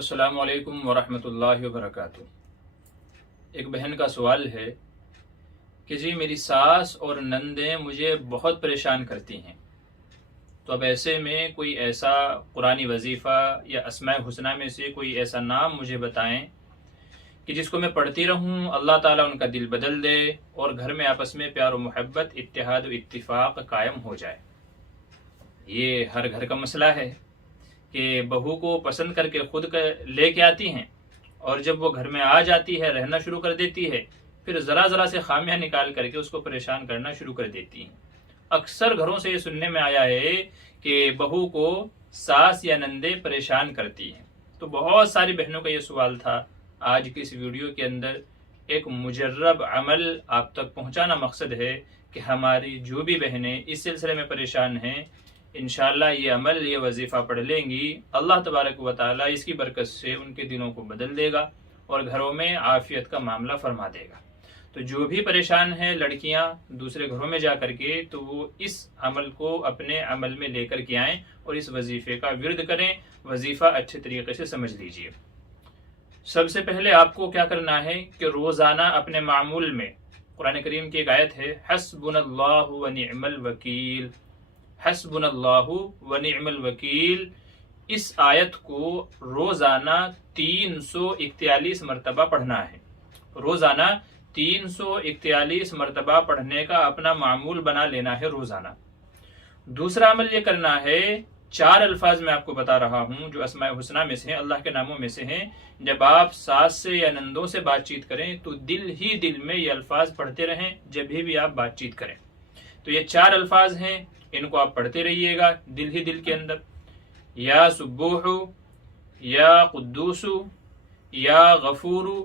अस्सलाम वालेकुम वरहमतुल्लाहि वबरकातुह। एक बहन का सवाल है कि जी मेरी सास और नंदें मुझे बहुत परेशान करती हैं, तो अब ऐसे में कोई ऐसा कुरानी वजीफ़ा या अस्माए हुस्ना में से कोई ऐसा नाम मुझे बताएं कि जिसको मैं पढ़ती रहूं, अल्लाह ताला उनका दिल बदल दे और घर में आपस में प्यार और मोहब्बत, इत्तेहाद और इत्तिफाक कायम हो जाए। ये हर घर का मसला है कि बहू को पसंद करके खुद लेके आती हैं और जब वो घर में आ जाती है, रहना शुरू कर देती है, फिर ज़रा ज़रा से खामियां निकाल करके उसको परेशान करना शुरू कर देती हैं। अक्सर घरों से ये सुनने में आया है कि बहू को सास या नंदे परेशान करती हैं। तो बहुत सारी बहनों का ये सवाल था। आज की इस वीडियो के अंदर एक मुजर्रब अमल आप तक पहुंचाना मकसद है कि हमारी जो भी बहनें इस सिलसिले में परेशान हैं, इंशाअल्लाह ये अमल, ये वजीफ़ा पढ़ लेंगी, अल्लाह तबारक व तआला इसकी बरकत से उनके दिलों को बदल देगा और घरों में आफियत का मामला फरमा देगा। तो जो भी परेशान है लड़कियां दूसरे घरों में जा करके, तो वो इस अमल को अपने अमल में लेकर के आएँ और इस वजीफ़े का विर्द करें। वजीफ़ा अच्छे तरीके से समझ लीजिए। सबसे पहले आपको क्या करना है कि रोज़ाना अपने मामूल में, कुरान करीम की एक आयत है, हस्बुनल्लाहु व निअमल वकील, हस्बुनल्लाहु व निअमल वकील, इस आयत को रोजाना 341 मरतबा पढ़ना है। रोजाना 341 मरतबा पढ़ने का अपना मामूल बना लेना है रोजाना। दूसरा अमल ये करना है, 4 अल्फाज मैं आपको बता रहा हूं जो अस्माए हुस्ना में से हैं, अल्लाह के नामों में से हैं। जब आप सास से या नंदों से बातचीत करें तो दिल ही दिल में ये अल्फाज पढ़ते रहें जब भी आप बातचीत करें। तो ये 4 अल्फाज हैं, इनको आप पढ़ते रहिएगा दिल ही दिल के अंदर। या सुब्बूहु, या कुद्दूसु, या गफूरु,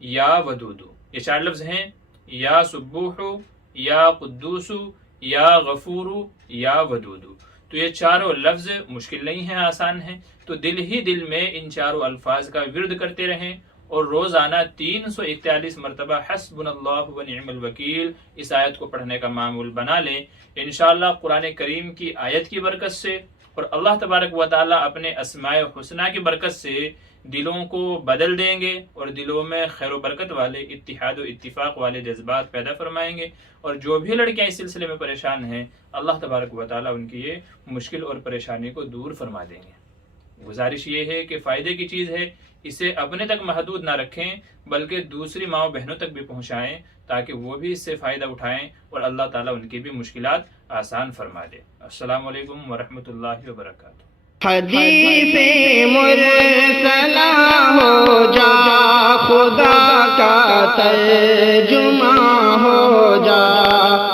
या वदूदु, ये 4 लफ्ज हैं। या सुब्बूहु, या कुद्दूसु, या गफूरु, या वदूदु। तो ये चारों लफ्ज मुश्किल नहीं है, आसान है। तो दिल ही दिल में इन चारों अल्फाज का विर्द करते रहें और रोजाना 341 मरतबा हस्बुनल्लाहु व निअमल वकील, इस आयत को पढ़ने का मामूल बना लें। इंशाअल्लाह कुरान करीम की आयत की बरकत से और अल्लाह तबारक व तआला अपने अस्माए हुस्ना की बरकत से दिलों को बदल देंगे और दिलों में खैर व बरकत वाले, इत्तिहाद व इत्तिफाक वाले जज्बात पैदा फरमाएंगे। और जो भी लड़कियां इस सिलसिले में परेशान हैं, अल्लाह तबारक व तआला उनकी ये मुश्किल और परेशानी को दूर फरमा देंगे। गुजारिश ये है कि फ़ायदे की चीज़ है, इसे अपने तक महदूद ना रखें बल्कि दूसरी माओ बहनों तक भी पहुंचाएं ताकि वो भी इससे फ़ायदा उठाएं और अल्लाह ताला उनकी भी मुश्किलात आसान फरमा दे। अस्सलाम वालेकुम वरहमतुल्लाहि वबरकातुह। हदीसे मुरसला हो जा, खुदा का तर्जुमा हो जा।